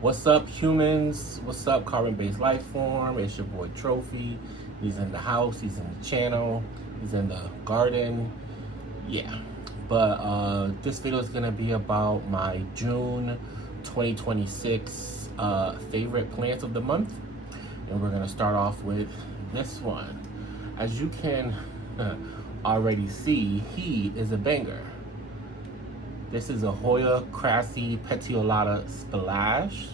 What's up, humans? What's up, carbon-based life form? It's your boy Trophy. He's in the house, he's in the channel, he's in the garden. Yeah. But this video is gonna be about my June 2026 favorite plants of the month. And we're gonna start off with this one. As you can already see, he is a banger. This is a Hoya Crassipetiolata Splash.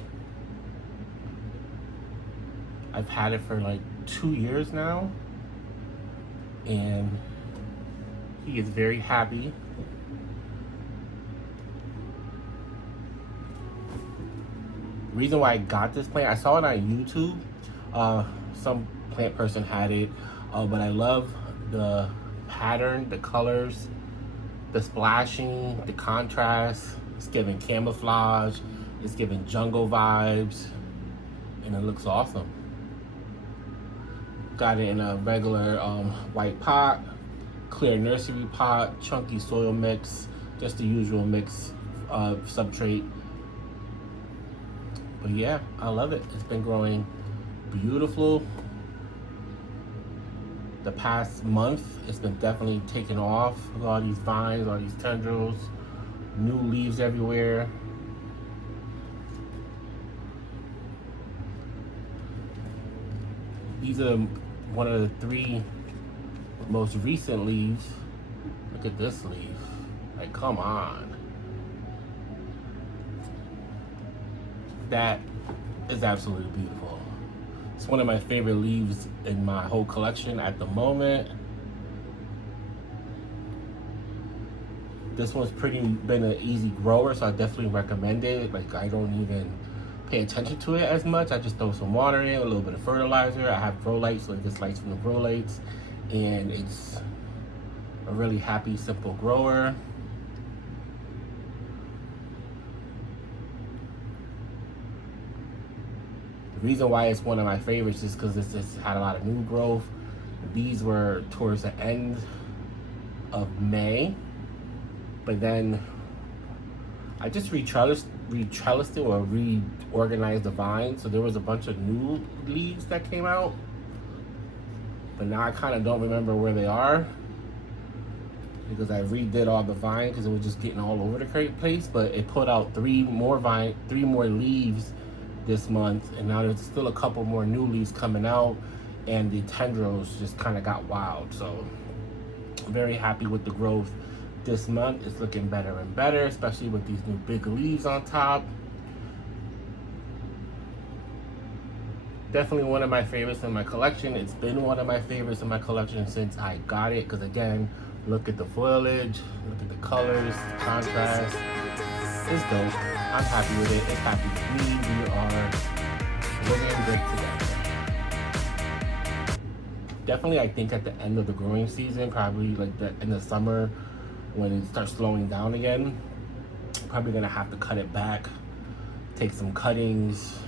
I've had it for like 2 years now, and he is very happy. The reason why I got this plant, I saw it on YouTube. Some plant person had it, but I love the pattern, the colors, the splashing, the contrast. It's giving camouflage, it's giving jungle vibes, and it looks awesome. Got it in a regular white pot, clear nursery pot, chunky soil mix, just the usual mix of substrate. But yeah, I love it. It's been growing beautiful. The past month, it's been definitely taking off. Look at all these vines, all these tendrils, new leaves everywhere. These are one of the 3 most recent leaves. Look at this leaf. Like, come on. That is absolutely beautiful. It's one of my favorite leaves in my whole collection at the moment. This one's been an easy grower, so I definitely recommend it. Like, I don't even pay attention to it as much. I just throw some water in, a little bit of fertilizer. I have grow lights, so it gets lights from the grow lights, and it's a really happy, simple grower. The reason why it's one of my favorites is because it's just had a lot of new growth. These were towards the end of May, but then I just retrellised it or reorganized the vine, so there was a bunch of new leaves that came out, but now I kind of don't remember where they are because I redid all the vine because it was just getting all over the place. But it put out 3 more leaves this month, and now there's still a couple more new leaves coming out, and the tendrils just kind of got wild. So I'm very happy with the growth this month. It's looking better and better, especially with these new big leaves on top. Definitely one of my favorites in my collection. It's been one of my favorites in my collection since I got it, because again, look at the foliage, look at the colors, the contrast. It's dope. I'm happy with it. It's happy with me. We are living great together. Definitely, I think at the end of the growing season, probably like in the summer when it starts slowing down again, probably gonna have to cut it back, take some cuttings,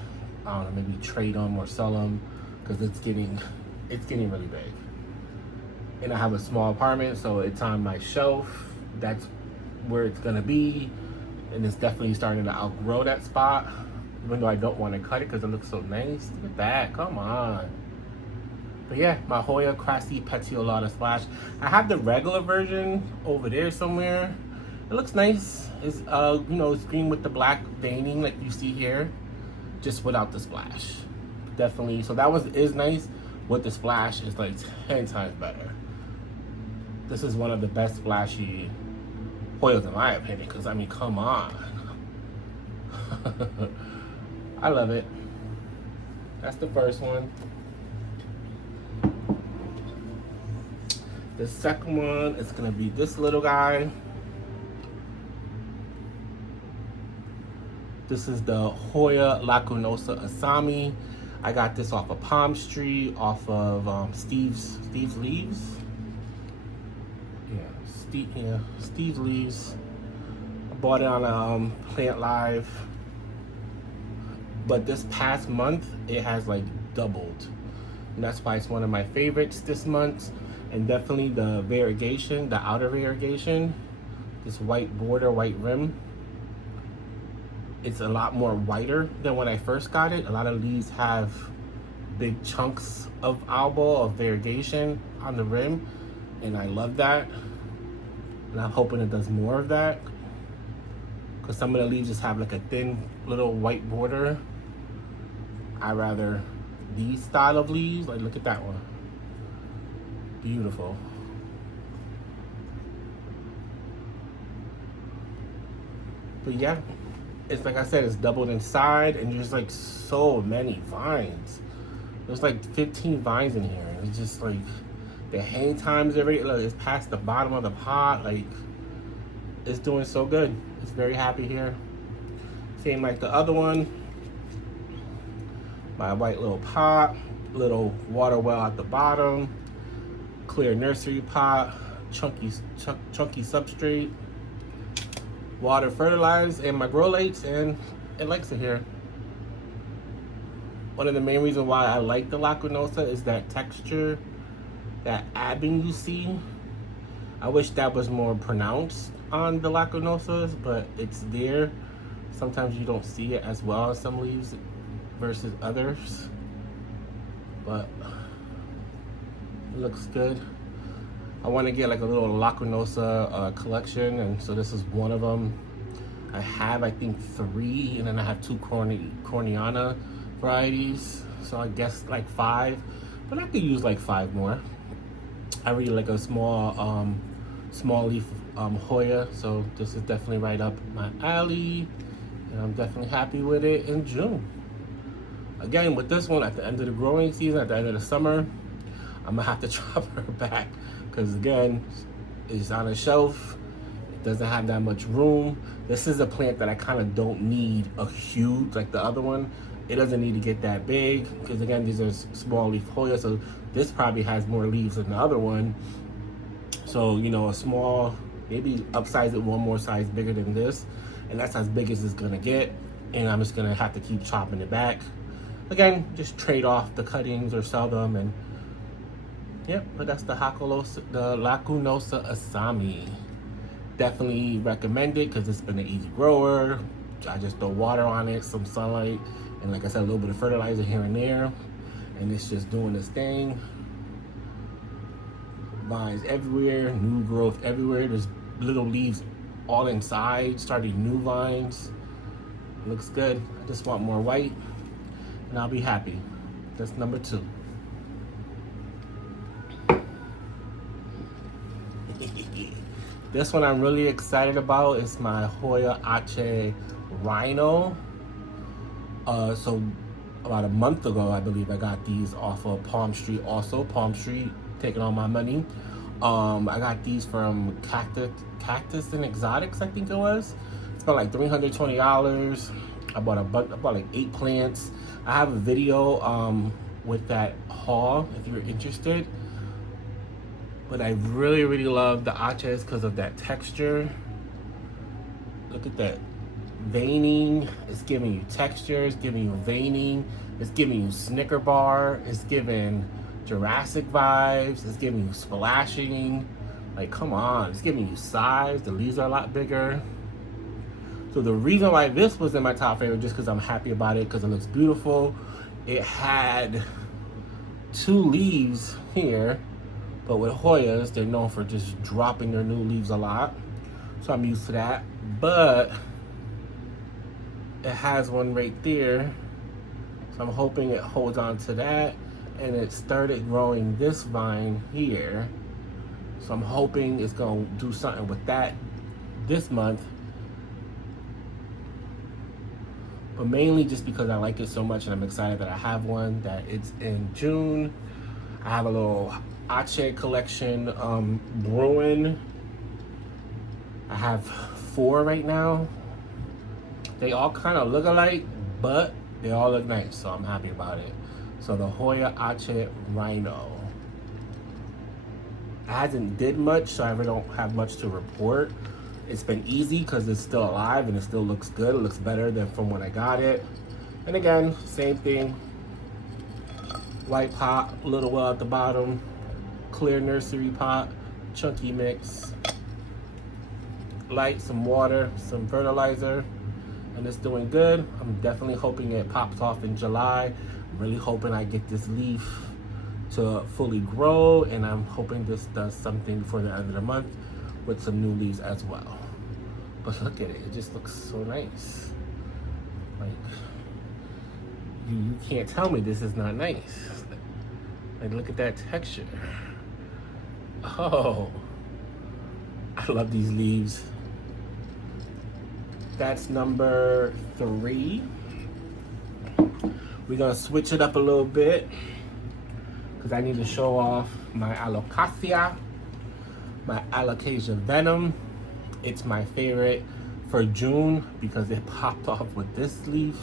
I don't know, maybe trade them or sell them, because it's getting really big. And I have a small apartment, so it's on my shelf. That's where it's gonna be. And it's definitely starting to outgrow that spot, even though I don't want to cut it because it looks so nice. Look at that, come on. But yeah, my Hoya Crassipetiolata Splash. I have the regular version over there somewhere. It looks nice. It's you know, it's green with the black veining like you see here, just without the splash. Definitely, so that is nice. With the splash, it's like 10 times better. This is one of the best splashy Hoyas in my opinion, because I mean, come on. I love it. That's the first one. The second one is gonna be this little guy. This is the Hoya Lacunosa Asami. I got this off of Palm Street, off of Steve's Leaves. Steve's Leaves. I bought it on Plant Live, but this past month it has like doubled, and that's why it's one of my favorites this month. And definitely the variegation, the outer variegation, this white border, white rim, it's a lot more whiter than when I first got it. A lot of leaves have big chunks of albo, of variegation on the rim, and I love that. And I'm hoping it does more of that, because some of the leaves just have like a thin little white border. I rather these style of leaves. Like, look at that one, beautiful. But yeah, it's like I said, it's doubled inside, and there's like so many vines. There's like 15 vines in here. It's just like the hang times already, like, it's past the bottom of the pot. Like, it's doing so good. It's very happy here. Same like the other one. My white little pot, little water well at the bottom, clear nursery pot, chunky substrate, water fertilized, and my grow lights, and it likes it here. One of the main reasons why I like the Lacunosa is that texture, that abbing you see. I wish that was more pronounced on the Lacunosas, but it's there. Sometimes you don't see it as well as some leaves versus others, but it looks good. I want to get like a little Lacunosa collection, and so this is one of them. I have, I think, 3, and then I have 2 Corniana varieties, so I guess like 5, but I could use like 5 more. I really like a small leaf Hoya, so this is definitely right up my alley, and I'm definitely happy with it in June. Again, with this one, at the end of the growing season, at the end of the summer, I'm gonna have to drop her back, because again, it's on a shelf. It doesn't have that much room. This is a plant that I kind of don't need a huge, like the other one. It doesn't need to get that big, because again, these are small leaf Hoya, so this probably has more leaves than the other one. So, you know, a small, maybe upsize it one more size bigger than this, and that's as big as it's gonna get. And I'm just gonna have to keep chopping it back. Again, just trade off the cuttings or sell them, and yep, but that's the Lacunosa Asami. Definitely recommend it, because it's been an easy grower. I just throw water on it, some sunlight, and like I said, a little bit of fertilizer here and there, and it's just doing its thing. Vines everywhere, new growth everywhere. There's little leaves all inside, starting new vines. Looks good. I just want more white, and I'll be happy. That's number 2. This one I'm really excited about is my Hoya Aceh Rhino. So about a month ago, I believe I got these off of Palm Street. Also, Palm Street taking all my money. I got these from Cactus and Exotics, I think it was. It's about like $320. I bought like 8 plants. I have a video with that haul if you're interested. But I really, really love the Aches because of that texture. Look at that veining. It's giving you texture, it's giving you veining, it's giving you Snicker bar, it's giving Jurassic vibes, it's giving you splashing. Like, come on, it's giving you size. The leaves are a lot bigger. So the reason why this was in my top favorite, just because I'm happy about it, because it looks beautiful. It had 2 leaves here, but with Hoyas, they're known for just dropping their new leaves a lot. So I'm used to that. But it has one right there. So I'm hoping it holds on to that. And it started growing this vine here. So I'm hoping it's gonna do something with that this month. But mainly just because I like it so much, and I'm excited that I have one, that it's in June. I have a little Aceh collection brewing. I have 4 right now. They all kind of look alike, but they all look nice, so I'm happy about it. So the Hoya Aceh Rhino. It hasn't did much, so I really don't have much to report. It's been easy because it's still alive and it still looks good. It looks better than from when I got it. And again, same thing. White pot, little well at the bottom. Clear nursery pot, chunky mix. Light, some water, some fertilizer. and it's doing good. I'm definitely hoping it pops off in July. I'm really hoping I get this leaf to fully grow, and I'm hoping this does something for the end of the month with some new leaves as well. But look at it, it just looks so nice. Like, you can't tell me this is not nice. Like, look at that texture. Oh, I love these leaves. That's number 3. We're gonna switch it up a little bit because I need to show off my Alocasia, my Alocasia Venom. It's my favorite for June because it popped off with this leaf.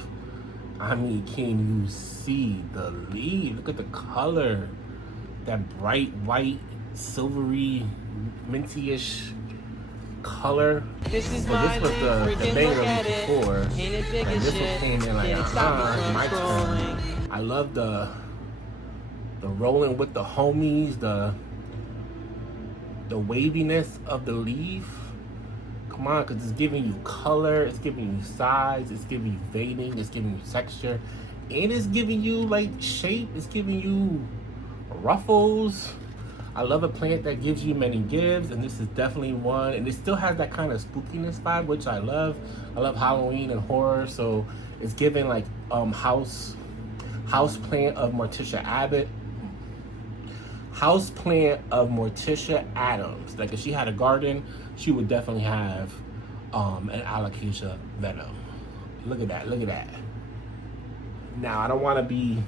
I mean, can you see the leaf? Look at the color. That bright white, silvery, minty-ish color. This is Well, my this was the banger leaf before, and this one came in like, it's my turn. I love the rolling with the homies, the waviness of the leaf. Come on, because it's giving you color, it's giving you size, it's giving you veining, it's giving you texture, and it's giving you like shape, it's giving you ruffles. I love a plant that gives you many gives, and this is definitely one. And it still has that kind of spookiness vibe, which I love. I love Halloween and horror, so it's giving like house plant of Morticia Abbott. House plant of Morticia Adams. Like if she had a garden, she would definitely have an Alocasia Venom. Look at that, look at that. Now I don't want to be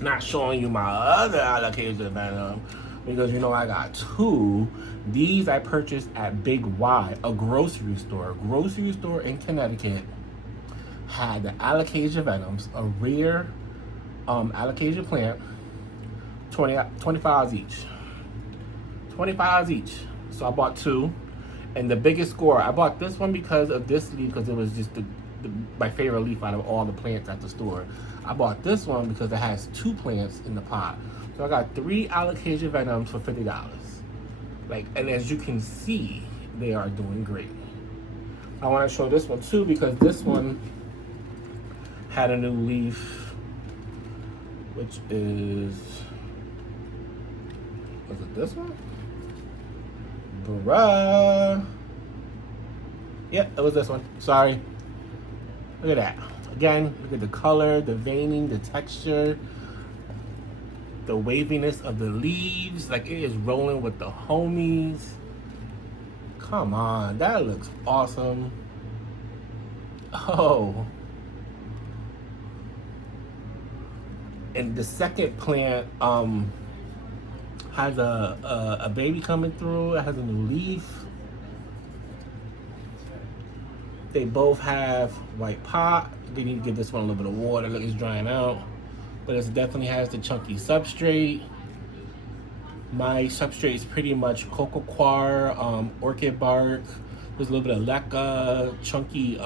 not showing you my other Alocasia Venom because you know I got 2. These I purchased at Big Y, a grocery store. A grocery store in Connecticut had the Alocasia Venoms, a rare Alocasia plant. 25 each. 25 each. So I bought 2. And the biggest score, I bought this one because of this leaf, because it was just my favorite leaf out of all the plants at the store. I bought this one because it has 2 plants in the pot. So I got 3 Alocasia Venoms for $50. Like, and as you can see, they are doing great. I want to show this one too because this one had a new leaf, which is, was it this one? Bruh. Yep, it was this one. Sorry. Look at that. Again, look at the color, the veining, the texture, the waviness of the leaves. Like it is rolling with the homies. Come on, that looks awesome. Oh. And the second plant has a baby coming through. It has a new leaf. They both have white pot. They need to give this one a little bit of water. Look, it's drying out. But it definitely has the chunky substrate. My substrate is pretty much cocoa coir, orchid bark. There's a little bit of leca, chunky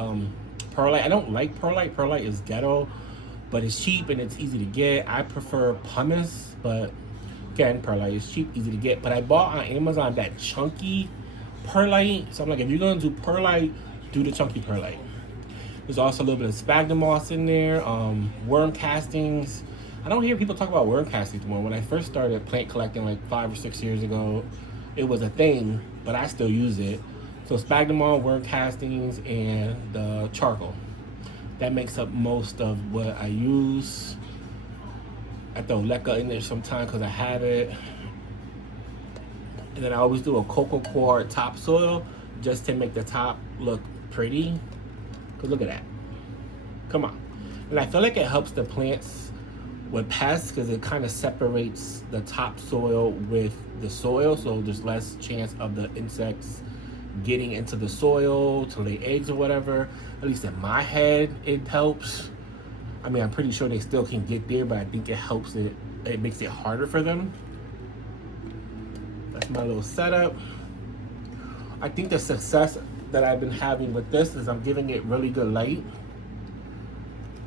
perlite. I don't like perlite. Perlite is ghetto, but it's cheap and it's easy to get. I prefer pumice, but again, perlite is cheap, easy to get. But I bought on Amazon that chunky perlite. So I'm like, if you're gonna do perlite, do the chunky perlite. There's also a little bit of sphagnum moss in there, worm castings. I don't hear people talk about worm castings more. When I first started plant collecting like 5 or 6 years ago, it was a thing, but I still use it. So sphagnum moss, worm castings, and the charcoal. That makes up most of what I use. I throw leca in there sometimes because I have it. And then I always do a cocoa coir topsoil just to make the top look pretty. Because look at that. Come on. And I feel like it helps the plants with pests because it kind of separates the topsoil with the soil. So there's less chance of the insects getting into the soil to lay eggs or whatever. At least in my head, it helps. I mean, I'm pretty sure they still can get there, but I think it helps it. It makes it harder for them. That's my little setup. I think the success that I've been having with this is I'm giving it really good light,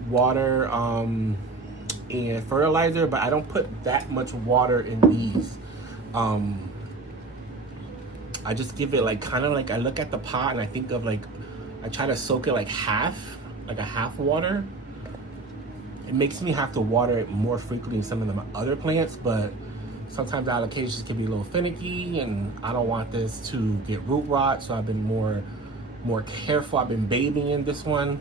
water, and fertilizer, but I don't put that much water in these. I just give it like kind of like I look at the pot and I think of like I try to soak it like a half water. It makes me have to water it more frequently than some of the other plants, but sometimes alocasias can be a little finicky, and I don't want this to get root rot, so I've been more careful. I've been bathing in this one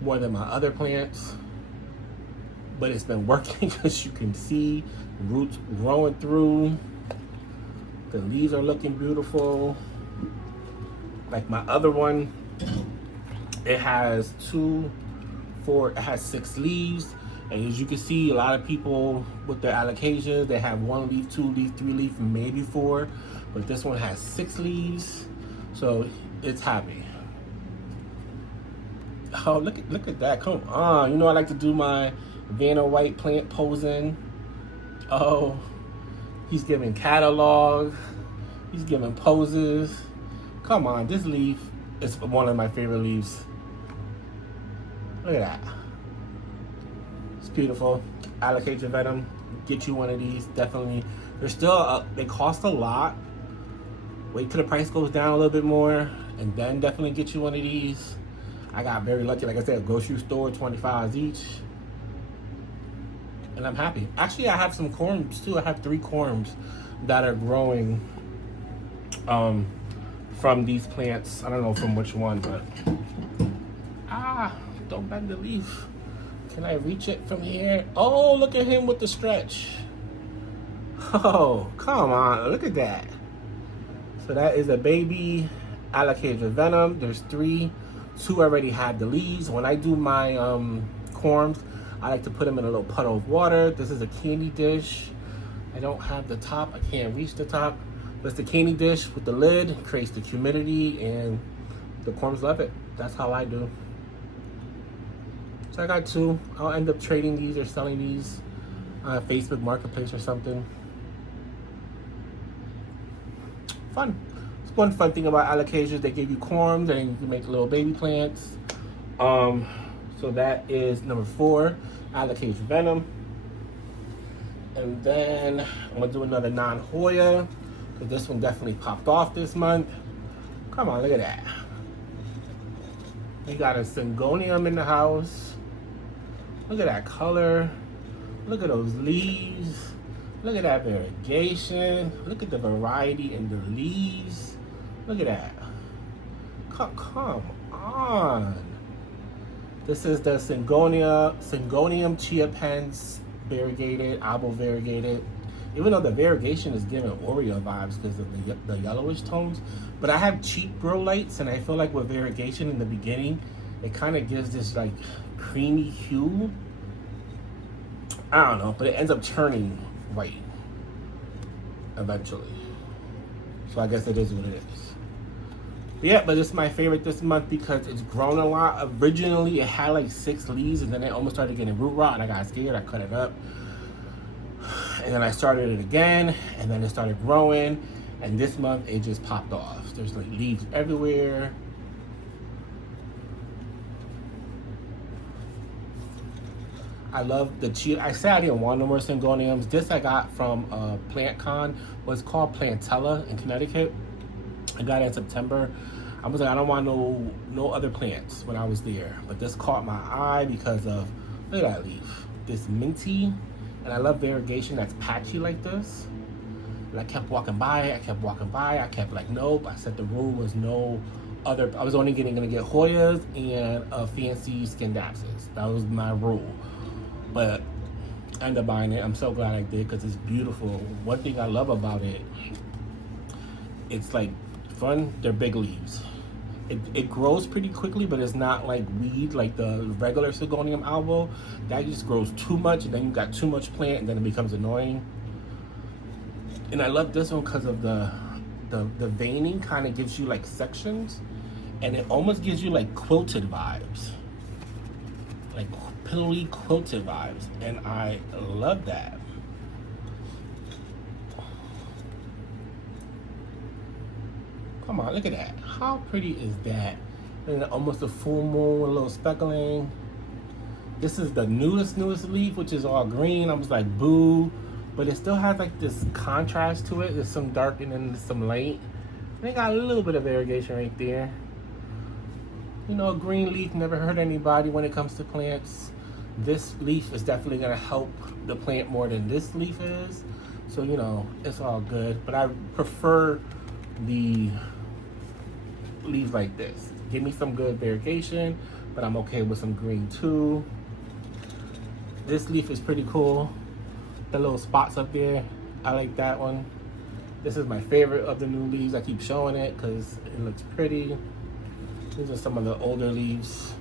more than my other plants, but it's been working because you can see roots growing through. The leaves are looking beautiful. Like my other one, it has 6 leaves, and as you can see, a lot of people with their alocasias, they have 1 leaf, 2 leaf, 3 leaf, maybe 4, but this one has 6 leaves, so it's happy. Oh, look at that! Come on, you know I like to do my Vanna White plant posing. Oh, he's giving catalog. He's giving poses. Come on, this leaf is one of my favorite leaves. Look at that. It's beautiful. Alocasia Venom. Get you one of these. Definitely. They're still, they cost a lot. Wait till the price goes down a little bit more, and then definitely get you one of these. I got very lucky. Like I said, grocery store, 25 each. And I'm happy. Actually, I have some corms too. I have 3 corms that are growing from these plants. I don't know from which one, but don't bend the leaf. Can I reach it from here? Oh, look at him with the stretch. Oh, come on, look at that. So that is a baby Alocasia Venom. There's 3. 2 already had the leaves. When I do my corms, I like to put them in a little puddle of water. This is a candy dish. I don't have the top. I can't reach the top. But it's the candy dish with the lid. Creates the humidity, and the corms love it. That's how I do. So I got 2. I'll end up trading these or selling these on Facebook Marketplace or something. Fun. It's one fun thing about alocasias. They give you corms, and you can make little baby plants. So that is number 4, Alocasia Venom. And then I'm gonna do another non-Hoya, because this one definitely popped off this month. Come on, look at that. We got a Syngonium in the house. Look at that color. Look at those leaves. Look at that variegation. Look at the variety in the leaves. Look at that. Come on. This is the Syngonium Chiapense variegated, Albo variegated. Even though the variegation is giving Oreo vibes because of the yellowish tones. But I have cheap grow lights, and I feel like with variegation in the beginning, it kind of gives this like creamy hue. I don't know, but it ends up turning white eventually. So I guess it is what it is. Yeah, but it's my favorite this month because it's grown a lot. Originally, it had like 6 leaves, and then it almost started getting root rot, and I got scared. I cut it up. And then I started it again, and then it started growing. And this month, it just popped off. There's like leaves everywhere. I love the chia. I said I didn't want no more Syngoniums. This I got from PlantCon. Was called Plantella in Connecticut. I got it in September. I was like, I don't want no other plants when I was there. But this caught my eye because of, look at that leaf. This minty. And I love variegation that's patchy like this. And I kept walking by. I kept like, nope. I said the rule was no other. I was only gonna get Hoyas and fancy Scindapsus. That was my rule. But I ended up buying it. I'm so glad I did because it's beautiful. One thing I love about it, it's like fun. They're big leaves. It grows pretty quickly, but it's not like weed like the regular Syngonium Albo. That just grows too much, and then you got too much plant, and then it becomes annoying. And I love this one because of the veining kind of gives you like sections, and it almost gives you like quilted vibes, like pillowy quilted vibes, and I love that. Come on, look at that. How pretty is that? And almost a full moon with a little speckling. This is the newest leaf, which is all green. I was like, boo. But it still has like this contrast to it. There's some dark and then some light. And it got a little bit of variegation right there. You know, a green leaf never hurt anybody when it comes to plants. This leaf is definitely gonna help the plant more than this leaf is. So, you know, it's all good. But I prefer the leaves like this. Give me some good variegation, but I'm okay with some green too. This leaf is pretty cool. The little spots up there, I like that one. This is my favorite of the new leaves. I keep showing it because it looks pretty. These are some of the older leaves.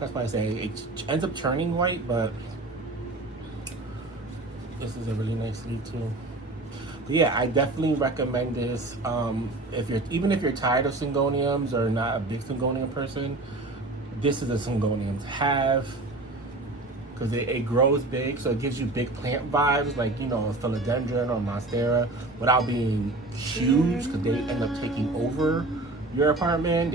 That's why I say it ends up turning white, but this is a really nice leaf too. But yeah, I definitely recommend this. Even if you're tired of Syngoniums or not a big Syngonium person, this is a Syngonium to have because it grows big, so it gives you big plant vibes, like, you know, a philodendron or monstera, without being huge, because they end up taking over your apartment.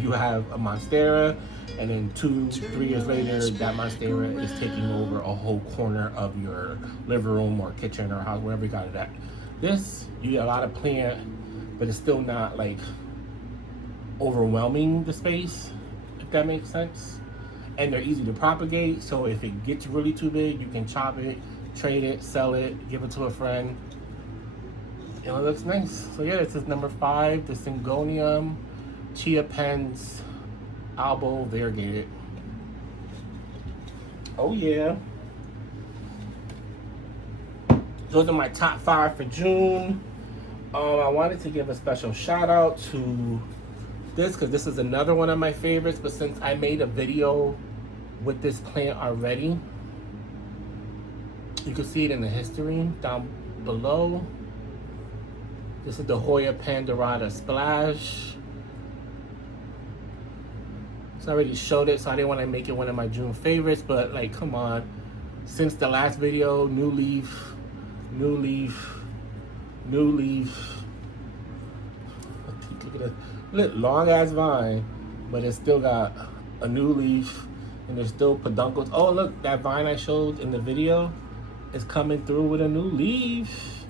You have a monstera, and then 2-3 years later, that monstera is taking over a whole corner of your living room or kitchen or house, wherever you got it at. This, you get a lot of plant, but it's still not like overwhelming the space, if that makes sense. And they're easy to propagate, so if it gets really too big, you can chop it, trade it, sell it, give it to a friend, and it looks nice. So yeah, this is number 5, the Syngonium Chiapense Albo variegated. Oh yeah. Those are my top 5 for June. I wanted to give a special shout out to this because this is another one of my favorites, but since I made a video with this plant already, you can see it in the history down below. This is the Hoya Pandurata Splash. So I already showed it, so I didn't want to make it one of my June favorites, but like, come on. Since the last video, new leaf, new leaf, new leaf. Look at that long ass vine, but it's still got a new leaf, and there's still peduncles. Oh look, that vine I showed in the video is coming through with a new leaf.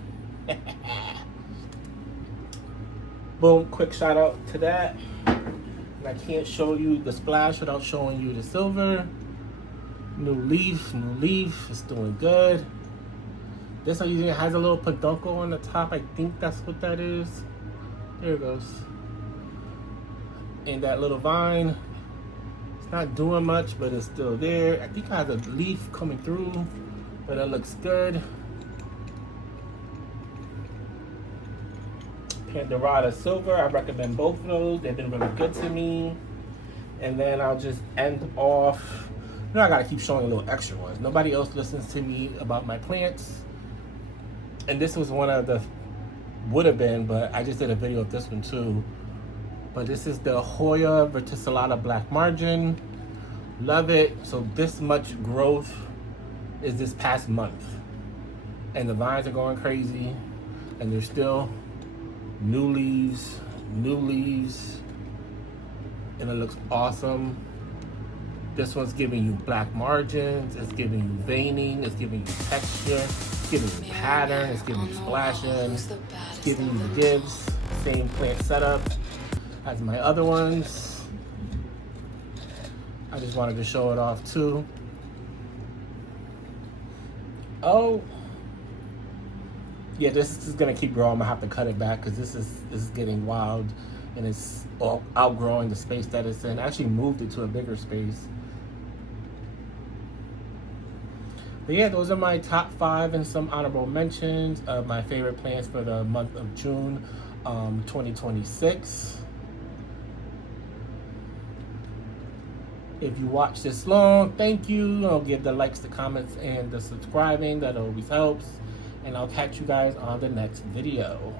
Boom, quick shout out to that. And I can't show you the splash without showing you the silver. New leaf, it's doing good. This one usually has a little peduncle on the top. I think that's what that is. There it goes. And that little vine, it's not doing much, but it's still there. I think it has a leaf coming through, but it looks good. Pandurata Silver, I recommend both of those. They've been really good to me. And then I'll just end off. You know, I gotta keep showing little extra ones. Nobody else listens to me about my plants. And this was one of the, would have been, but I just did a video of this one too. But this is the Hoya Verticillata Black Margin. Love it. So this much growth is this past month. And the vines are going crazy. And there's still new leaves. And it looks awesome. This one's giving you black margins, it's giving you veining, it's giving you texture, it's giving you pattern, it's giving you splashing, it's giving you the gives. Same plant setup as my other ones. I just wanted to show it off too. Oh, yeah, this is gonna keep growing. I'm gonna have to cut it back because this is getting wild and it's outgrowing the space that it's in. I actually moved it to a bigger space. But yeah, those are my top 5 and some honorable mentions of my favorite plants for the month of June 2026. If you watch this long, thank you. I'll give the likes, the comments, and the subscribing. That always helps. And I'll catch you guys on the next video.